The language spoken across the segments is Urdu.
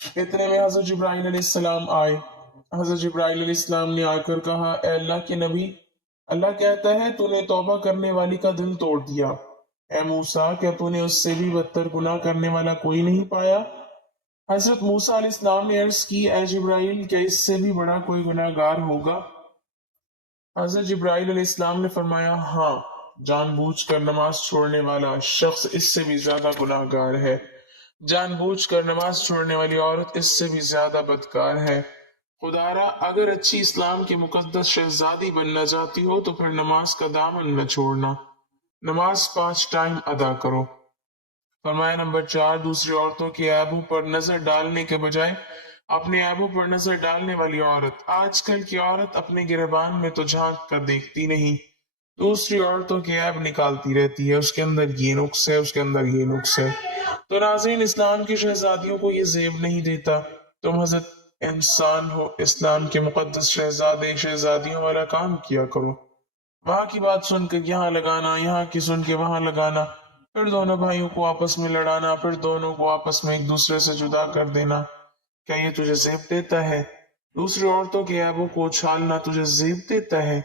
اتنے میں حضرت جبرائیل علیہ السلام آئے۔ حضرت جبرائیل علیہ السلام نے آ کر کہا، اے اللہ کے نبی، اللہ کہتا ہے تو نے توبہ کرنے والی کا دل توڑ دیا۔ اے موسیٰ، کیا تو نے اس سے بھی بدتر گناہ کرنے والا کوئی نہیں پایا؟ حضرت موسیٰ علیہ السلام نے عرض کی، اے جبرائیل، کیا اس سے بھی بڑا کوئی گناہ گار ہوگا؟ حضرت جبرائیل علیہ السلام نے فرمایا، ہاں، جان بوجھ کر نماز چھوڑنے والا شخص اس سے بھی زیادہ گناہ گار ہے۔ جان بوجھ کر نماز چھوڑنے والی عورت اس سے بھی زیادہ بدکار ہے۔ خدارا، اگر اچھی اسلام کی مقدس شہزادی بننا چاہتی ہو تو پھر نماز کا دامن نہ چھوڑنا، نماز 5 ٹائم ادا کرو۔ فرمایا نمبر 4، دوسری عورتوں کے عیبوں پر نظر ڈالنے کے بجائے اپنے عیبوں پر نظر ڈالنے والی عورت۔ آج کل کی عورت اپنے گریبان میں تو جھانک کر دیکھتی نہیں، دوسری عورتوں کے عیب نکالتی رہتی ہے، اس کے اندر یہ نقص ہے، اس کے اندر یہ نقص ہے۔ تو ناظرین، اسلام کی شہزادیوں کو یہ زیب نہیں دیتا۔ تم حضرت انسان ہو، اسلام کے مقدس شہزادے شہزادیوں والا کام کیا کرو۔ وہاں کی بات سن کر یہاں لگانا، یہاں کی سن کے وہاں لگانا، پھر دونوں بھائیوں کو آپس میں لڑانا، پھر دونوں کو آپس میں ایک دوسرے سے جدا کر دینا، کیا یہ تجھے زیب دیتا ہے؟ دوسری عورتوں کے عیبوں کو اچھالنا تجھے زیب دیتا ہے؟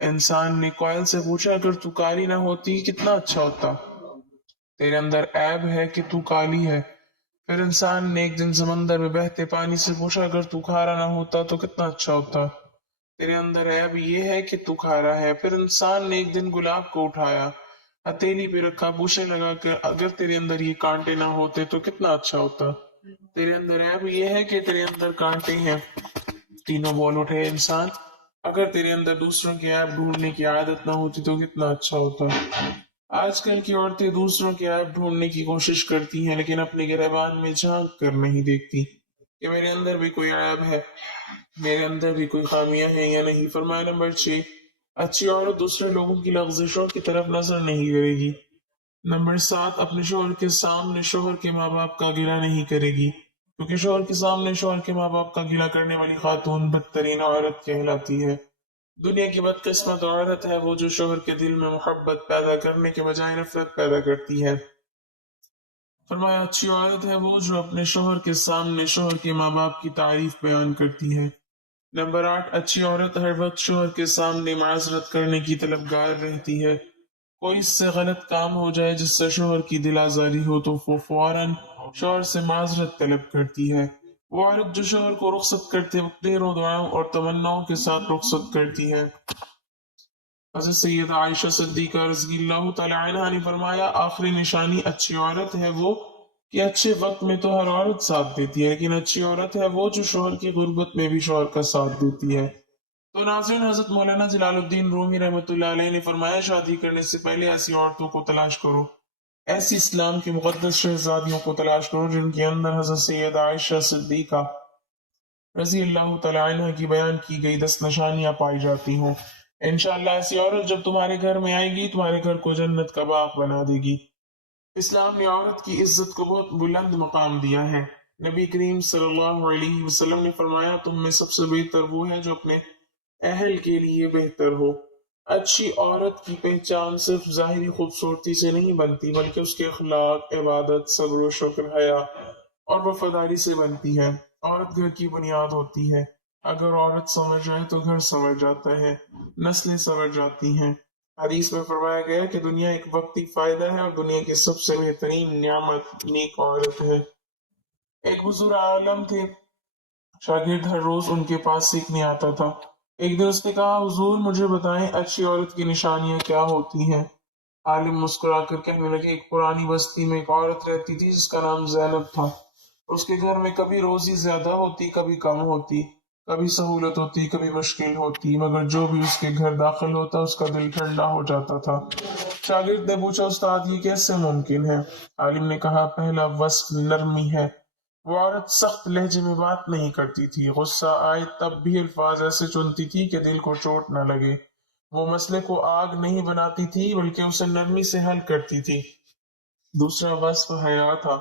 انسان نے کوئل سے پوچھا، اگر تو کالی نہ ہوتی کتنا اچھا ہوتا؟ تیرے اندر عیب ہے کہ تو کالی ہے۔ پھر انسان نے ایک دن سمندر میں بہتے پانی سے پوچھا، اگر تو کھارا نہ ہوتا تو کتنا اچھا ہوتا؟ تیرے اندر عیب یہ ہے کہ تو کھارا ہے۔ پھر انسان نے ایک دن گلاب کو اٹھایا، ہتھیلی پہ رکھا، پوچھنے لگا کہ اگر تیرے اندر یہ کانٹے نہ ہوتے تو کتنا اچھا ہوتا؟ تیرے اندر عیب یہ ہے کہ تیرے اندر کانٹے ہیں۔ تینوں بول اٹھے، انسان، اگر تیرے اندر دوسروں کے عیب ڈھونڈنے کی عادت نہ ہوتی تو کتنا اچھا ہوتا؟ آج کل کی عورتیں دوسروں کے عیب ڈھونڈنے کی کوشش کرتی ہیں، لیکن اپنے گریبان میں جھانک کر نہیں دیکھتی کہ میرے اندر بھی کوئی عیب ہے، میرے اندر بھی کوئی خامیاں ہیں یا نہیں۔ فرمایا نمبر 6، اچھی عورت دوسرے لوگوں کی لغزشوں کی طرف نظر نہیں کرے گی۔ نمبر 7، اپنے شوہر کے سامنے شوہر کے ماں باپ کا گلہ نہیں کرے گی، کیونکہ شوہر کے سامنے شوہر کے ماں باپ کا گلہ کرنے والی خاتون بدترین عورت کہلاتی ہے۔ دنیا کی بدقسمت عورت ہے وہ جو شوہر کے دل میں محبت پیدا کرنے کے بجائے نفرت پیدا کرتی ہے۔ فرمایا اچھی عورت ہے وہ جو اپنے شوہر کے سامنے شوہر کے ماں باپ کی تعریف بیان کرتی ہے۔ نمبر 8، اچھی عورت ہر وقت شوہر کے سامنے معذرت کرنے کی طلبگار رہتی ہے۔ کوئی اس سے غلط کام ہو جائے جس سے شوہر کی دل آزاری ہو تو وہ فوراً شوہر سے معذرت طلب کرتی ہے۔ وہ عورت جو شوہر کو رخصت کرتے وقت ڈھیروں دعاؤں اور تمناؤں کے ساتھ رخصت کرتی ہے۔ حضرت سیدہ عائشہ صدیقہ رضی اللہ تعالی عنہا نے فرمایا، آخری نشانی اچھی عورت ہے وہ کہ اچھے وقت میں تو ہر عورت ساتھ دیتی ہے، لیکن اچھی عورت ہے وہ جو شوہر کی غربت میں بھی شوہر کا ساتھ دیتی ہے۔ تو ناظرین، حضرت مولانا جلال الدین رومی رحمۃ اللہ علیہ نے فرمایا، شادی کرنے سے پہلے ایسی عورتوں کو تلاش کرو، ایسی اسلام کی مقدس شہزادیوں کو تلاش کرو جن کے اندر حضرت سیدہ عائشہ صدیقہ رضی اللہ تعالی عنہ کی بیان کی گئی 10 نشانیاں پائی جاتی ہوں۔ انشاءاللہ ایسی عورت جب تمہارے گھر میں آئے گی تمہارے گھر کو جنت کا باغ بنا دے گی۔ اسلام نے عورت کی عزت کو بہت بلند مقام دیا ہے۔ نبی کریم صلی اللہ علیہ وسلم نے فرمایا، تم میں سب سے بہتر وہ ہے جو اپنے اہل کے لیے بہتر ہو۔ اچھی عورت کی پہچان صرف ظاہری خوبصورتی سے نہیں بنتی بلکہ اس کے اخلاق، عبادت، صبر و شکر، حیا اور وفاداری سے بنتی ہے۔ عورت گھر کی بنیاد ہوتی ہے، اگر عورت سمجھ جائے تو گھر سمجھ جاتا ہے، نسلیں سمجھ جاتی ہیں۔ حدیث میں فرمایا گیا کہ دنیا ایک وقتی فائدہ ہے اور دنیا کی سب سے بہترین نعمت نیک عورت ہے۔ ایک بزرگ عالم تھے، شاگرد ہر روز ان کے پاس سیکھنے آتا تھا۔ ایک دن اس نے کہا، حضور مجھے بتائیں اچھی عورت کی نشانیاں کیا ہوتی ہیں؟ عالم مسکرا کر کہنے لگے، ایک پرانی بستی میں ایک عورت رہتی تھی جس کا نام زینب تھا۔ اس کے گھر میں کبھی روزی زیادہ ہوتی، کبھی کم ہوتی، کبھی سہولت ہوتی، کبھی مشکل ہوتی، مگر جو بھی اس کے گھر داخل ہوتا اس کا دل ٹھنڈا ہو جاتا تھا۔ شاگرد نے پوچھا، استاد یہ کیسے ممکن ہے؟ عالم نے کہا، پہلا وصف نرمی ہے۔ وہ عورت سخت لہجے میں بات نہیں کرتی تھی، غصہ آئے تب بھی الفاظ ایسے چنتی تھی کہ دل کو چوٹ نہ لگے۔ وہ مسئلے کو آگ نہیں بناتی تھی بلکہ اسے نرمی سے حل کرتی تھی۔ دوسرا وصف حیا تھا،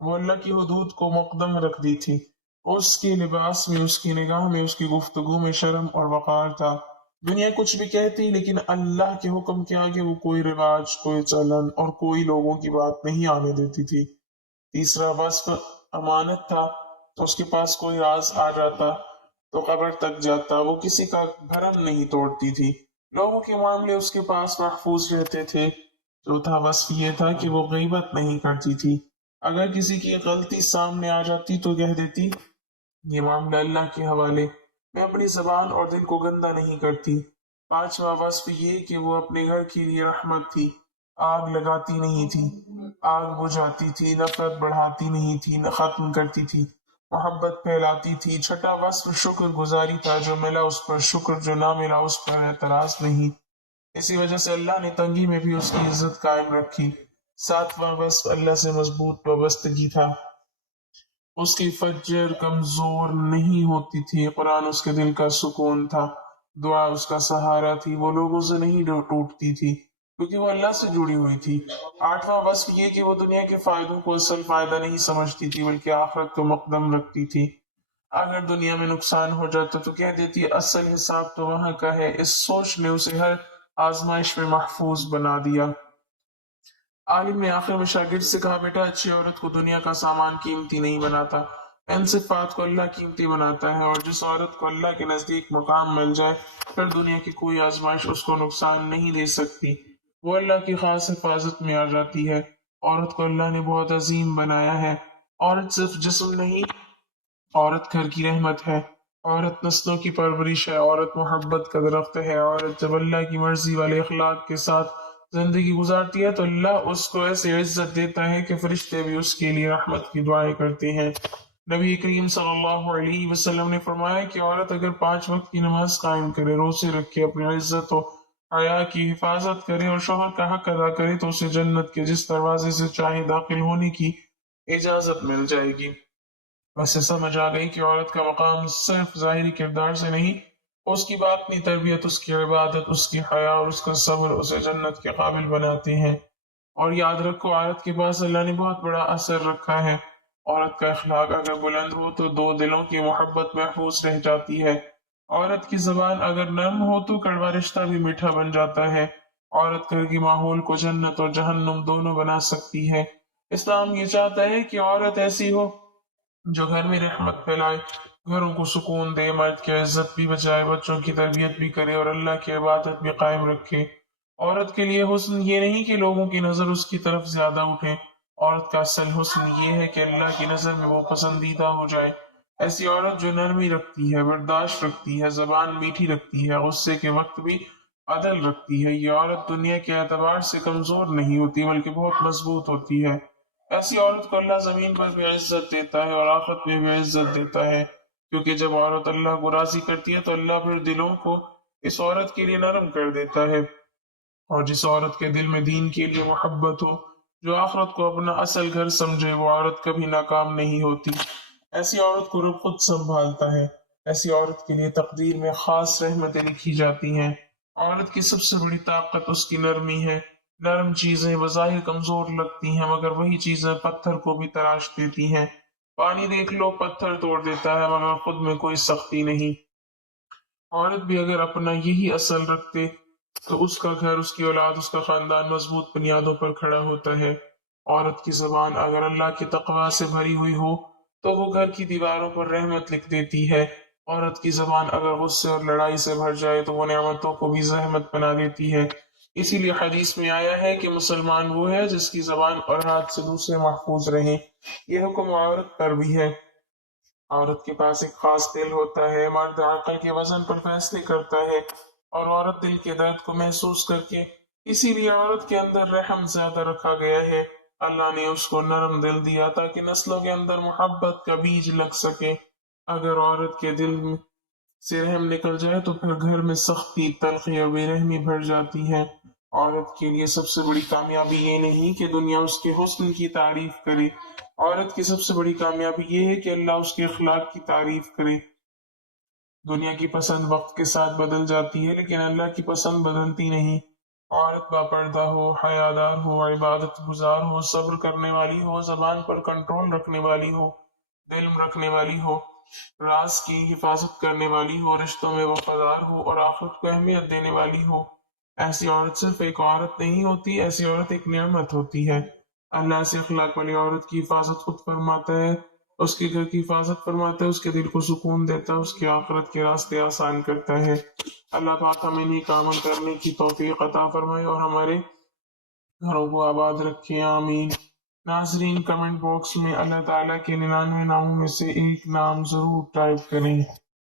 وہ اللہ کی حدود کو مقدم رکھ دی تھی۔ اس کے لباس میں، اس کی نگاہ میں، اس کی گفتگو میں شرم اور وقار تھا۔ دنیا کچھ بھی کہتی لیکن اللہ کے حکم کے آگے وہ کوئی رواج، کوئی چلن اور کوئی لوگوں کی بات نہیں آنے دیتی تھی۔ تیسرا وصف امانت تھا، اس کے پاس کوئی راز آ جاتا تو قبر تک جاتا، وہ کسی کا بھرم نہیں توڑتی تھی، لوگوں کے معاملے اس کے پاس محفوظ رہتے تھے۔ چوتھا وصف یہ تھا کہ وہ غیبت نہیں کرتی تھی، اگر کسی کی غلطی سامنے آ جاتی تو کہہ دیتی یہ معاملہ اللہ کے حوالے، میں اپنی زبان اور دل کو گندا نہیں کرتی۔ پانچواں وصف یہ کہ وہ اپنے گھر کے لیے رحمت تھی، آگ لگاتی نہیں تھی، آگ بجھاتی تھی، نفرت بڑھاتی نہیں تھی، نہ ختم کرتی تھی، محبت پھیلاتی تھی۔ چھٹا وصف شکر گزاری تھا، جو ملا اس پر شکر، جو نہ ملا اس پر اعتراض نہیں۔ اسی وجہ سے اللہ نے تنگی میں بھی اس کی عزت قائم رکھی۔ ساتواں وصف اللہ سے مضبوط وابستگی تھا، اس کی فجر کمزور نہیں ہوتی تھی، قرآن اس کے دل کا سکون تھا، دعا اس کا سہارا تھی، وہ لوگوں سے نہیں ٹوٹتی تھی کیونکہ وہ اللہ سے جڑی ہوئی تھی۔ آٹھواں وصف یہ کہ وہ دنیا کے فائدوں کو اصل فائدہ نہیں سمجھتی تھی بلکہ آخرت کو مقدم رکھتی تھی۔ اگر دنیا میں نقصان ہو جاتا تو کہہ دیتی اصل حساب تو وہاں کا ہے۔ اس سوچ نے اسے ہر آزمائش میں محفوظ بنا دیا۔ عالم نے آخر میں شاگرد سے کہا بیٹا اچھی عورت کو دنیا کا سامان قیمتی نہیں بناتا، ان صفات کو اللہ قیمتی بناتا ہے، اور جس عورت کو اللہ کے نزدیک مقام مل جائے پھر دنیا کی کوئی آزمائش اس کو نقصان نہیں دے سکتی، وہ اللہ کی خاص حفاظت میں آ جاتی ہے۔ عورت کو اللہ نے بہت عظیم بنایا ہے، عورت صرف جسم نہیں، عورت گھر کی رحمت ہے، عورت نسلوں کی پرورش ہے، عورت محبت کا درخت ہے۔ عورت جب اللہ کی مرضی والے اخلاق کے ساتھ زندگی گزارتی ہے تو اللہ اس کو ایسی عزت دیتا ہے کہ فرشتے بھی اس کے لیے رحمت کی دعائیں کرتے ہیں۔ نبی کریم صلی اللہ علیہ وسلم نے فرمایا کہ عورت اگر 5 وقت کی نماز قائم کرے، روزے رکھے، اپنی عزت و حیا کی حفاظت کرے اور شوہر کا حق ادا کرے تو اسے جنت کے جس دروازے سے چاہے داخل ہونے کی اجازت مل جائے گی۔ ویسے سمجھ آ گئی کہ عورت کا مقام صرف ظاہری کردار سے نہیں، اس کی باطنی تربیت، اس کی عبادت، اس کی حیا اور اس کا صبر اسے جنت کے قابل بناتے ہیں۔ اور یاد رکھو عورت کے پاس اللہ نے بہت بڑا اثر رکھا ہے، عورت کا اخلاق اگر بلند ہو تو 2 دلوں کی محبت محفوظ رہ جاتی ہے، عورت کی زبان اگر نرم ہو تو کڑوا رشتہ بھی میٹھا بن جاتا ہے، عورت گھر کی ماحول کو جنت اور جہنم دونوں بنا سکتی ہے۔ اسلام یہ چاہتا ہے کہ عورت ایسی ہو جو گھر میں رحمت پھیلائے، گھروں کو سکون دے، مرد کی عزت بھی بچائے، بچوں کی تربیت بھی کرے اور اللہ کی عبادت بھی قائم رکھے۔ عورت کے لیے حسن یہ نہیں کہ لوگوں کی نظر اس کی طرف زیادہ اٹھے، عورت کا اصل حسن یہ ہے کہ اللہ کی نظر میں وہ پسندیدہ ہو جائے۔ ایسی عورت جو نرمی رکھتی ہے، برداشت رکھتی ہے، زبان میٹھی رکھتی ہے، غصے کے وقت بھی عدل رکھتی ہے، یہ عورت دنیا کے اعتبار سے کمزور نہیں ہوتی بلکہ بہت مضبوط ہوتی ہے۔ ایسی عورت کو اللہ زمین پر بھی عزت دیتا ہے اور آخرت میں بھی عزت دیتا ہے، کیونکہ جب عورت اللہ کو راضی کرتی ہے تو اللہ پھر دلوں کو اس عورت کے لیے نرم کر دیتا ہے، اور جس عورت کے دل میں دین کے لیے محبت ہو، جو آخرت کو اپنا اصل گھر سمجھے، وہ عورت کبھی ناکام نہیں ہوتی۔ ایسی عورت کو رب خود سنبھالتا ہے، ایسی عورت کے لیے تقدیر میں خاص رحمتیں لکھی جاتی ہیں۔ عورت کی سب سے بڑی طاقت اس کی نرمی ہے، نرم چیزیں بظاہر کمزور لگتی ہیں مگر وہی چیزیں پتھر کو بھی تراش دیتی ہیں۔ پانی دیکھ لو، پتھر توڑ دیتا ہے مگر خود میں کوئی سختی نہیں۔ عورت بھی اگر اپنا یہی اصل رکھتے تو اس کا گھر، اس کی اولاد، اس کا خاندان مضبوط بنیادوں پر کھڑا ہوتا ہے۔ عورت کی زبان اگر اللہ کی تقوی سے بھری ہوئی ہو تو وہ گھر کی دیواروں پر رحمت لکھ دیتی ہے، عورت کی زبان اگر غصے اور لڑائی سے بھر جائے تو وہ نعمتوں کو بھی زحمت بنا دیتی ہے۔ اسی لیے حدیث میں آیا ہے کہ مسلمان وہ ہے جس کی زبان اور ہاتھ سے دوسرے محفوظ رہیں۔ یہ حکم عورت پر بھی ہے۔ عورت کے پاس ایک خاص دل ہوتا ہے، مرد عقل کے وزن پر فیصلے کرتا ہے اور عورت دل کے درد کو محسوس کر کے، اسی لیے عورت کے اندر رحم زیادہ رکھا گیا ہے۔ اللہ نے اس کو نرم دل دیا تاکہ نسلوں کے اندر محبت کا بیج لگ سکے۔ اگر عورت کے دل سے رحم نکل جائے تو پھر گھر میں سختی، تلخی اور بے رحمی بھر جاتی ہے۔ عورت کے لیے سب سے بڑی کامیابی یہ نہیں کہ دنیا اس کے حسن کی تعریف کرے، عورت کی سب سے بڑی کامیابی یہ ہے کہ اللہ اس کے اخلاق کی تعریف کرے۔ دنیا کی پسند وقت کے ساتھ بدل جاتی ہے لیکن اللہ کی پسند بدلتی نہیں۔ عورت باپردہ ہو، حیادار ہو، عبادت گزار ہو، صبر کرنے والی ہو، زبان پر کنٹرول رکھنے والی ہو، علم رکھنے والی ہو، راز کی حفاظت کرنے والی ہو، رشتوں میں وفادار ہو اور آخرت کو اہمیت دینے والی ہو۔ ایسی عورت صرف ایک عورت نہیں ہوتی، ایسی عورت ایک نعمت ہوتی ہے۔ اللہ سے اخلاق والی عورت کی حفاظت خود فرماتا ہے اس کے گھر کی حفاظت فرماتا ہے، اس کے دل کو سکون دیتا ہے، اس کی آخرت کے راستے آسان کرتا ہے۔ اللہ پاک ہمیں نیک عمل کرنے کی توفیق عطا فرمائے اور ہمارے گھروں کو آباد رکھے، آمین۔ ناظرین، کمنٹ باکس میں اللہ تعالیٰ کے 99 ناموں میں سے ایک نام ضرور ٹائپ کریں۔